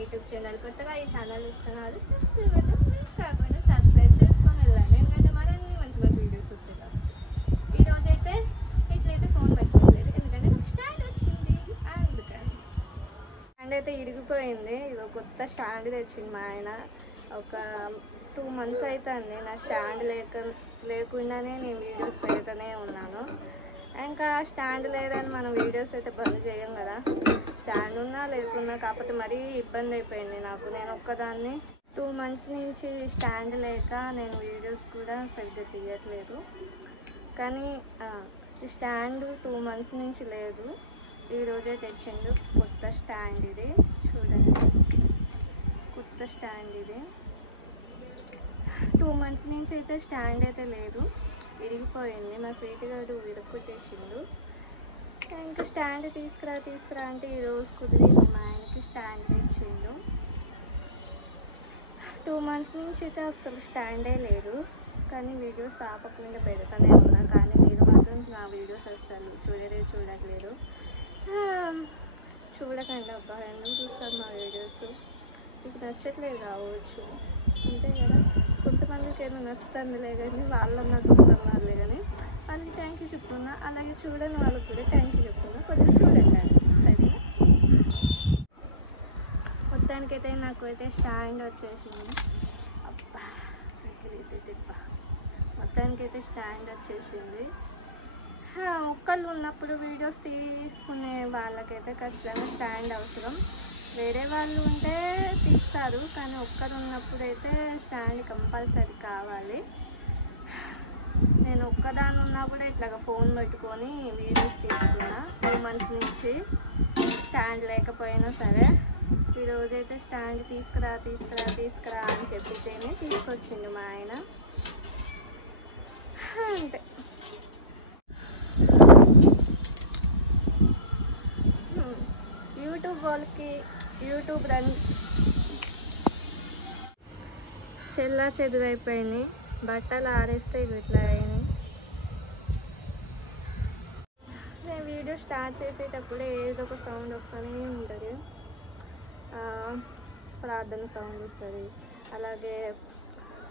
YouTube channel. కొత్తగా ఈ channel చూస్తున్నారు, సబ్స్క్రైబ్ అయితే ప్లీజ్ కాకపోయినా సబ్స్క్రైబ్ చేసుకొని వెళ్ళండి. ఎందుకంటే మరిన్ని మంచి మంచి వీడియోస్ వస్తాయి కదా. ఈరోజు అయితే ఇట్లయితే ఫోన్ పెట్టుకోలేదు, ఎందుకంటే నాకు స్టాండ్ వచ్చింది. అందుకని స్టాండ్ అయితే ఇరిగిపోయింది. ఇది కొత్త స్టాండ్ తెచ్చింది మా ఆయన. ఒక 2 months అవుతుంది నా స్టాండ్ లేకుండానే నేను వీడియోస్ పెడుతూనే ఉన్నాను. ఇంకా స్టాండ్ లేదని మనం వీడియోస్ అయితే బంద్ చేయం కదా. స్టాండ్ ఉన్నా లేకున్నా, కాకపోతే మరీ ఇబ్బంది అయిపోయింది నాకు. నేను ఒక్కదాన్ని 2 months నుంచి స్టాండ్ లేక నేను వీడియోస్ కూడా సరిగ్గా తీయట్లేదు. కానీ ఈ స్టాండ్ 2 months నుంచి లేదు. ఈరోజే తెచ్చిండు కొత్త స్టాండ్. ఇది చూడండి, కొత్త స్టాండ్ ఇది. 2 months నుంచి అయితే స్టాండ్ అయితే లేదు, విరిగిపోయింది. మా స్వీట్ గారు విరగొట్టేసిండు. ఇంకా స్టాండ్ తీసుకురా అంటే ఈరోజు కుదిరింది. మా ఆయనకి స్టాండ్ తెచ్చిండు. 2 months నుంచి అయితే అసలు స్టాండే లేదు. కానీ వీడియోస్ ఆపకుండా పెడతానే ఉన్నా. కానీ మీరు మాత్రం నా వీడియోస్ అసలు చూడట్లేదు. చూడకండి అబ్బా, ఎందుకు చూస్తారు మా వీడియోస్? మీకు నచ్చట్లేదు కావచ్చు, అంతే కదా. కొంతమందికి ఏమో నచ్చుతుందిలే కానీ వాళ్ళన్నా చూస్తున్నారు కానీ వాళ్ళకి థ్యాంక్ యూ చెప్తున్నా. అలాగే చూడని వాళ్ళకి కూడా థ్యాంక్ యూ చెప్తున్నా. కొద్దిగా చూడండి అది, సరేనా? మొత్తానికైతే నాకు అయితే స్టాండ్ వచ్చేసింది. అబ్బా మొత్తానికైతే స్టాండ్ వచ్చేసింది. ఒక్కళ్ళు ఉన్నప్పుడు వీడియోస్ తీసుకునే వాళ్ళకైతే ఖచ్చితంగా స్టాండ్ అవసరం. వేరే వాళ్ళు ఉంటే తీస్తారు, కానీ ఒక్కరు ఉన్నప్పుడు అయితే స్టాండ్ కంపల్సరీ కావాలి. నేను ఒక్కదాన్ని ఉన్నా కూడా ఇట్లాగా ఫోన్ పెట్టుకొని వీడియోస్ తీసుకున్నా 2 months నుంచి. స్టాండ్ లేకపోయినా సరే ఈరోజైతే స్టాండ్ తీసుకురా అని చెప్పితేనే తీసుకొచ్చిండు మా ఆయన. అంతే. యూట్యూబ్ వాళ్ళకి యూట్యూబ్ చెల్లా చెదురైపోయినాయి. బట్టలు ఆరేస్తే ఇట్లా అయినాయి. నేను వీడియో స్టార్ట్ చేసేటప్పుడే ఏదో ఒక సౌండ్ వస్తూనే ఉంటుంది. ప్రార్థన సౌండ్ వస్తుంది, అలాగే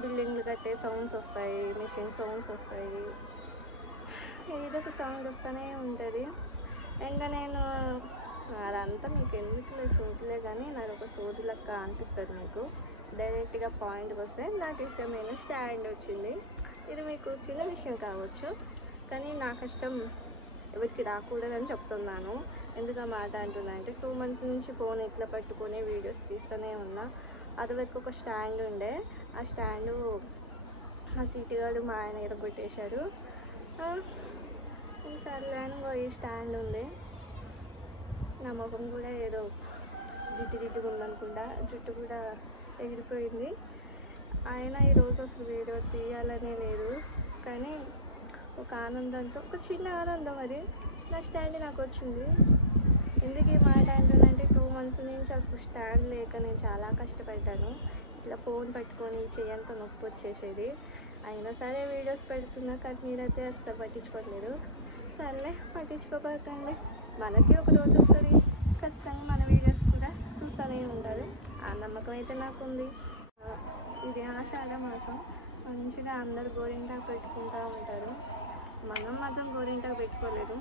బిల్డింగ్లు కట్టే సౌండ్స్ వస్తాయి, మిషన్ సౌండ్స్ వస్తాయి, ఏదో ఒక సౌండ్ వస్తూనే ఉంటుంది. ఇంకా నేను అదంతా మీకు ఎందుకులే సోదులే కానీ నాకు ఒక సోదు లెక్క అనిపిస్తుంది. మీకు డైరెక్ట్గా పాయింట్కి వస్తే నాకు ఇష్టమైన స్టాండ్ వచ్చింది. ఇది మీకు చిన్న విషయం కావచ్చు, కానీ నా కష్టం ఎవరికి రాకూడదని చెప్తున్నాను. ఎందుకు ఆ మాట అంటున్నా అంటే 2 months నుంచి ఫోన్ ఇట్లా పట్టుకొని వీడియోస్ తీస్తూనే ఉన్నా. అది వరకు ఒక స్టాండ్ ఉండే, ఆ స్టాండు మా సీటుగాడు మా ఆయన ఎరగొట్టేశాడు. ఈసారి ఈ స్టాండ్ ఉంది. నా ముఖం కూడా ఏదో జిడ్డుగా ఉందనుకుంటా, జుట్టు కూడా ఎగిరిపోయింది. ఆయన ఈరోజు అసలు వీడియో తీయాలనే లేదు, కానీ ఒక ఆనందంతో, ఒక చిన్న ఆనందం, అది నా స్టాండ్ నాకు వచ్చింది. ఎందుకు ఈ మాట అంటానంటే 2 months నుంచి అసలు స్టాండ్ లేక నేను చాలా కష్టపడ్డాను. ఇట్లా ఫోన్ పెట్టుకొని చేయంత నొప్పి వచ్చేసేది. అయినా సరే వీడియోస్ పెడుతున్నా, కానీ మీరైతే అస్సలు పట్టించుకోవట్లేదు. సర్లే, పట్టించుకోకండి. మనకి ఒక రోజు వస్తుంది, ఖచ్చితంగా మన వీడియోస్ కూడా చూస్తూనే ఉంటారు. ఆ నమ్మకం అయితే నాకు ఉంది. ఇది ఆషాఢ మాసం, మంచిగా అందరు గోరింటాకు పెట్టుకుంటూ ఉంటారు. మనం మాత్రం గోరింటాకు పెట్టుకోలేదు.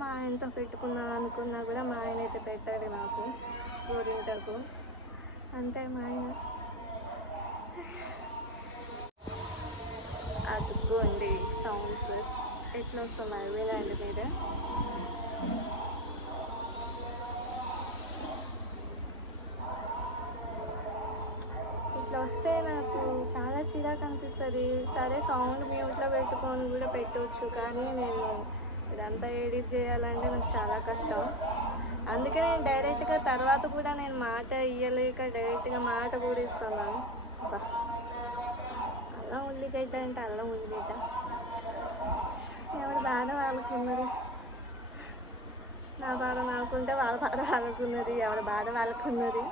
మా ఆయనతో పెట్టుకుందాం అనుకున్నా కూడా మా ఆయన అయితే పెట్టాడు నాకు గోరింటాకు. అంతే, మా ఆయన అదుకోండి. సౌండ్స్ ఎట్లా వస్తున్నాయి వినండి మీరే. ఇట్లా వస్తే నాకు చాలా చిరాకు అనిపిస్తుంది. సరే, సౌండ్ మ్యూట్లో పెట్టుకొని కూడా పెట్టవచ్చు, కానీ నేను ఇదంతా ఎడిట్ చేయాలంటే నాకు చాలా కష్టం. అందుకే నేను డైరెక్ట్గా తర్వాత కూడా నేను మాట ఇయ్యలేక డైరెక్ట్గా మాట కూడా ఇస్తున్నాను. అల్లం ఉల్లిగడ్డ అంటే అల్లం ఉల్లిగడ్డ, ఎవరి బాధ వాళ్ళకు ఉన్నది. నా బాధ నాకుంటే వాళ్ళ బాధ వాళ్ళకున్నది, ఎవరి బాధ వాళ్ళకున్నది.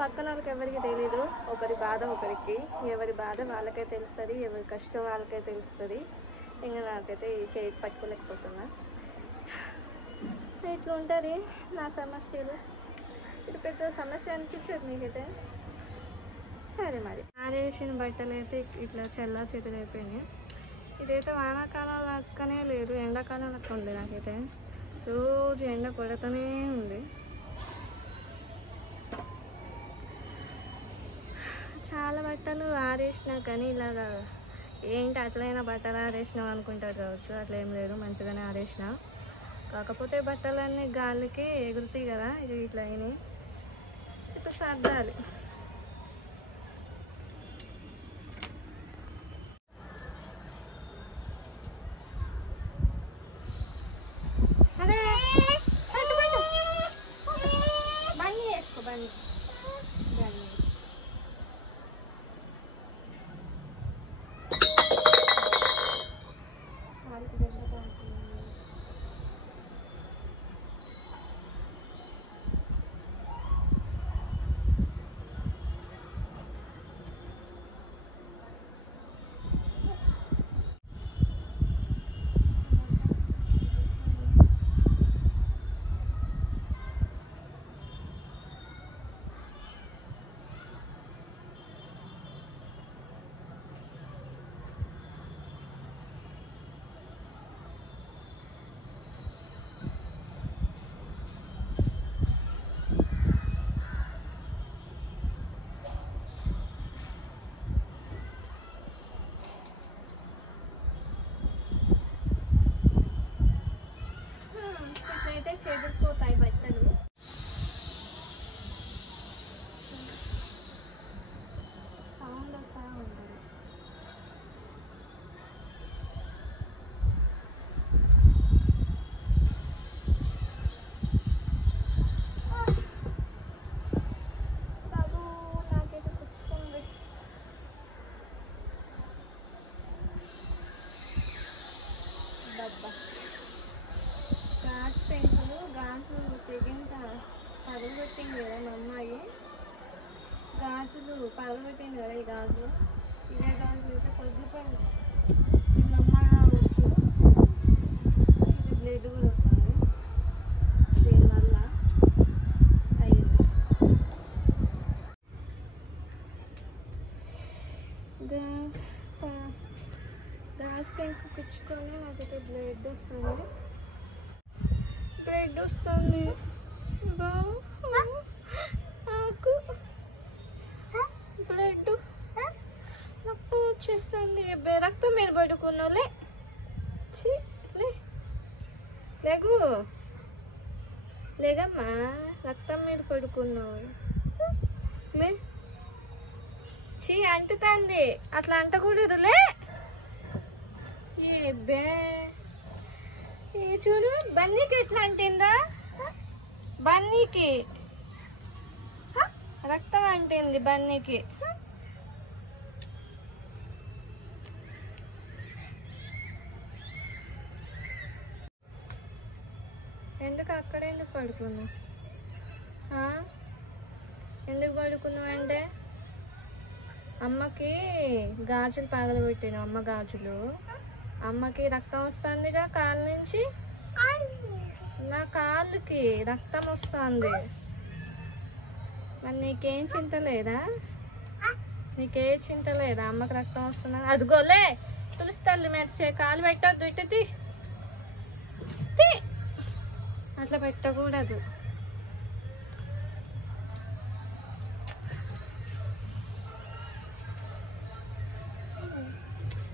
పక్కన వాళ్ళకి ఎవరికి తెలీదు. ఒకరి బాధ ఒకరికి, ఎవరి బాధ వాళ్ళకే తెలుస్తుంది, ఎవరి కష్టం వాళ్ళకే తెలుస్తుంది. ఇంకా నాకైతే ఈ చేతి పట్టుకోలేకపోతున్నా. ఇట్లా ఉంటుంది నా సమస్యలు. ఇది పెద్ద సమస్య అనిపించదు మీకైతే. సరే మరి ఆరేసిన బట్టలు అయితే ఇట్లా చల్లా చేతులు అయిపోయినాయి. ఇదైతే వానాకాలం లెక్కనే లేదు, ఎండాకాలం లెక్క ఉంది. నాకైతే రోజు ఎండ కొడుతూనే ఉంది. చాలా బట్టలు ఆరేసినా కానీ ఇలాగా ఏంటి అట్లయినా బట్టలు ఆరేసినావు అనుకుంటారు కావచ్చు. అట్లా ఏం లేదు, మంచిగానే ఆరేసిన. కాకపోతే బట్టలన్నీ గాలికి ఎగురుతాయి కదా, ఇది ఇట్లా అయినాయి. ఇప్పుడు సర్దాలి. అదే బండి వేసుకో, బండి బండి చెదిరిపోతాయి బట్టలు. సౌండ్ వస్తూ ఉంటుంది. బాబు నాకైతే కూర్చుంది. డబ్బా గాజు పెన్సిల్, గాజు తెగింత పగలగొట్టింది కదా మా అమ్మాయి. గాజులు పగలగొట్టింది కదా ఈ గాజులు. ఇదే గాజులు అయితే పగిలిపోయింది. మా అమ్మ వచ్చు, ఇది బ్లడ్ కూడా వస్తుంది దీనివల్ల అయ్యింది. గాజు పెన్సిల్ కుచ్చుకొని నాకైతే బ్లడ్ వస్తుంది. బ్లడ్ వస్తుంది నాకు, బ్లడ్ రక్తం వచ్చేస్తుంది. రక్తం మీరు పడుకున్నావులే, లేగు లేగమ్మా, రక్తం మీరు పడుకున్నావు లే. చీ అంటుతుంది, అట్లా అంటకూడదులే. ఏ బే చూడు, బన్నీకి ఎట్లా అంటిందా, బన్నీకి రక్తం అంటింది. బన్నీకి ఎందుకు అక్కడ ఎందుకు పడుకున్నావు? ఎందుకు పడుకున్నావు అంటే అమ్మకి గాజులు పగలగొట్టాను. అమ్మ గాజులు, అమ్మకి రక్తం వస్తుందిగా కాళ్ళ నుంచి. నా కాళ్ళకి రక్తం వస్తుంది. మరి నీకేం చింత లేదా? నీకేం చింత లేదా అమ్మకి రక్తం వస్తున్నా? అదిగోలే తులసి తల్లి మీద కాలు పెట్టద్దు, ఇటు అట్లా పెట్టకూడదు.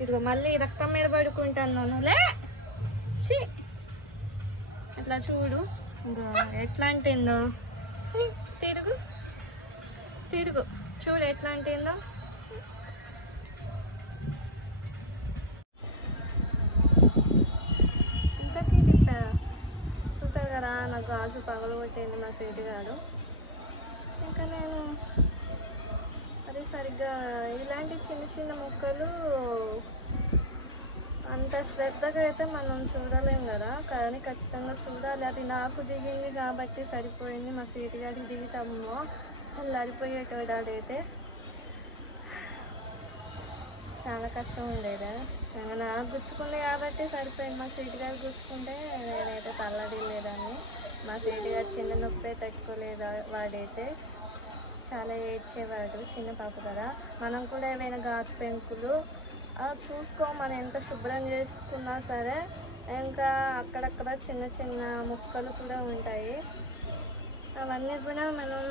ఇదిగో మళ్ళీ రక్తం మీద పడుకుంటాను లే. అట్లా చూడు ఎట్లా అంటిందో. తిరుగు తిరుగు, చూడు ఎట్లా అంటిందో. ఇంతకీ తిప్పా చూసారు కదా, నాకు గాజు పగలగొట్టింది మా సేటిగాడు. ఇంకా నేను అది సరిగ్గా ఇలాంటి చిన్న చిన్న ముక్కలు అంత శ్రద్ధగా అయితే మనం చూడలేం కదా, కానీ ఖచ్చితంగా చూడాలి. అది నాకు దిగింది కాబట్టి సరిపోయింది. మా సేటిగాడికి దిగుతామో అల్లాడిపోయేటోడైతే చాలా కష్టం ఉండేదా. నాకు గుచ్చుకుంది కాబట్టి సరిపోయింది. మా సేటిగాడు గుచ్చుకుంటే నేనైతే తల్లడిల్లేదాన్ని. మా సైడ్గా చిన్న నొప్పే తట్టుకోలేదు వాడైతే, చాలా ఏడ్చేవాడు. చిన్న పాప కదా, మనం కూడా ఏమైనా గాజు పెంకులు చూసుకో, మనం ఎంత శుభ్రం చేసుకున్నా సరే ఇంకా అక్కడక్కడ చిన్న చిన్న ముక్కలు కూడా ఉంటాయి. అవన్నీ కూడా మనం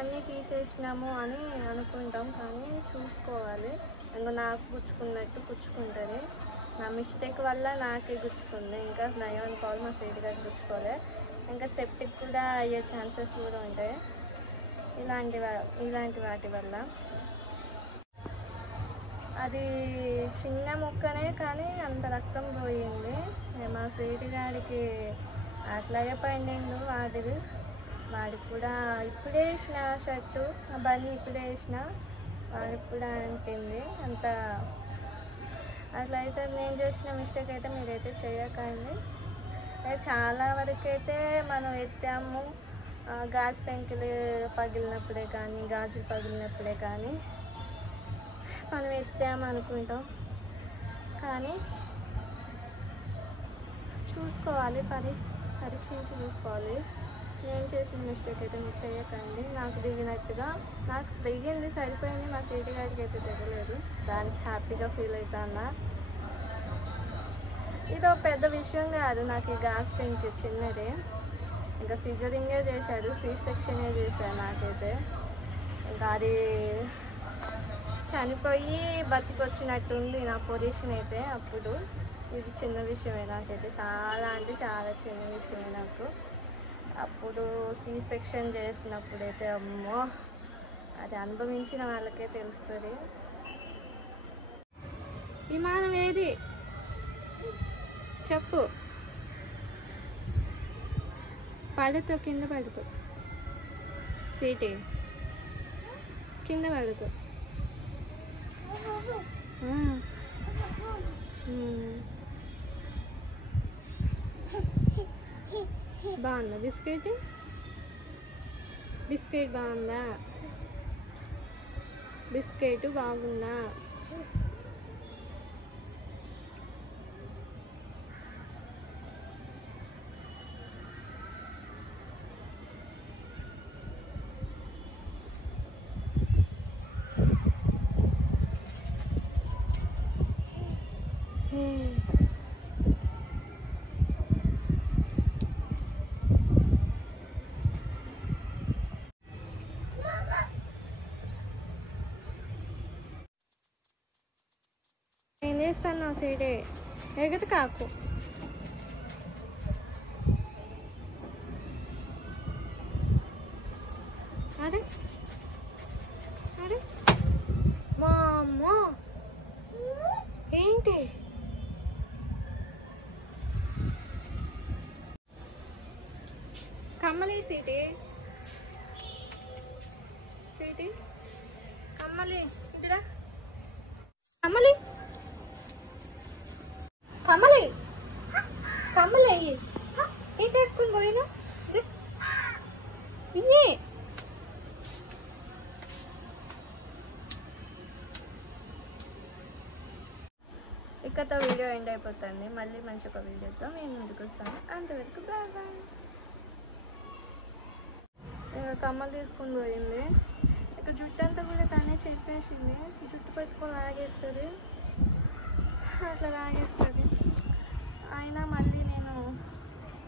అన్నీ తీసేసినాము అని అనుకుంటాం, కానీ చూసుకోవాలి. ఇంకా నాకు గుచ్చుకున్నట్టు గుచ్చుకుంటుంది. నా మిస్టేక్ వల్ల నాకే గుచ్చుకుంది, ఇంకా నయం అనుకోవాలి, మా సైడ్ గారికి గుచ్చుకోవాలి. ఇంకా సెప్టిక్ కూడా అయ్యే ఛాన్సెస్ కూడా ఉంటాయి ఇలాంటి వాటి వల్ల. అది చిన్న ముక్కనే కానీ అంత రక్తం పోయింది. మా స్వీట్ గారికి అట్లాగే పండిండు. వాడికి కూడా ఇప్పుడే వేసిన షర్టు, ఆ బన్నీ ఇప్పుడే వేసిన, వాడికి కూడా అంటింది. అంత అట్లా అయితే నేను చేసిన మిస్టేక్ అయితే మీరైతే చేయకండి. చాలా వరకు అయితే మనం ఎత్తాము, గాజు పెంకులు పగిలినప్పుడే కానీ గాజులు పగిలినప్పుడే కానీ మనం ఎత్తాము అనుకుంటాం, కానీ చూసుకోవాలి, పరీక్షించి చూసుకోవాలి. నేను చేసిన మిస్టేక్ అయితే మీరు చేయకండి. నాకు దిగింది సరిపోయింది, మా సీటీ గారికి అయితే తెగలేదు. దానికి హ్యాపీగా ఫీల్ అవుతాను. ఇది ఒక పెద్ద విషయం కాదు నాకు, ఈ గాజు పెంకు చిన్నదే. ఇంకా సిజరింగే చేశారు, సెక్షనే చేశారు నాకైతే. ఇంకా అది చనిపోయి బతికొచ్చినట్టుంది నా పొజిషన్ అయితే అప్పుడు. ఇది చిన్న విషయమే నాకైతే, చాలా అంటే చాలా చిన్న విషయమే నాకు. అప్పుడు సెక్షన్ చేసినప్పుడైతే అమ్మో, అది అనుభవించిన వాళ్ళకే తెలుస్తుంది. విమానం ఏది చెప్పు, పడుతూ కింద పడుతూ, సీటీ కింద పడుతూ. బాగుందా బిస్కెట్ బాగుందా? బిస్కెట్ బాగుందా? ఏం చేస్తాను సైడే ఎగదు కాకు. అరే అరే మా అమ్మ ఏంటి కమ్మలి సీటీ కమ్మలి ఇదిరా కమ్మలి కమ్మలి కమ్మలి అయ్యి ఏం తీసుకుని పోయినా ఇన్ని. ఇక్కడతో వీడియో ఎండ్ అయిపోతుంది. మళ్ళీ మంచి ఒక వీడియోతో నేను ముందుకు వస్తాను. అంతవరకు బాయ్ బాయ్. కమ్మలు తీసుకుని పోయింది. ఇక్కడ జుట్టు అంతా కూడా తనే చెప్పేసింది, జుట్టు పట్టుకొని లాగేస్తుంది, అట్లా లాగేస్తుంది. అయినా మళ్ళీ నేను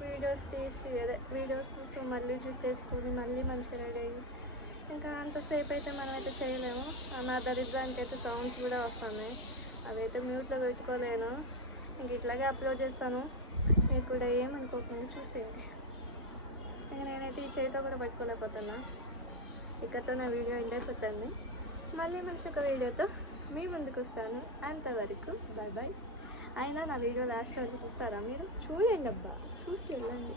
వీడియోస్ కోసం మళ్ళీ జుట్టు వేసుకొని మళ్ళీ మంచిగా రెడీ అయ్యి ఇంకా అంతసేపు అయితే మనమైతే చేయలేము. నా దరిద్రానికి అయితే సౌండ్స్ కూడా వస్తున్నాయి, అవైతే మ్యూట్లో పెట్టుకోలేను. ఇంక ఇట్లాగే అప్లోడ్ చేస్తాను, మీరు కూడా ఏమనుకోకుండా చూసేయండి. ఇంకా నేనైతే ఈ చేతితో కూడా పట్టుకోలేకపోతున్నా. ఇక్కడతో నా వీడియో ఎండ్ అయిపోతుంది. మళ్ళీ మంచి ఒక వీడియోతో మీ ముందుకు వస్తాను. అంతవరకు బాయ్ బాయ్. అయినా నా వీడియో లాస్ట్ వరకు చూస్తారా మీరు? చూడండి అబ్బా, చూసి వెళ్ళండి.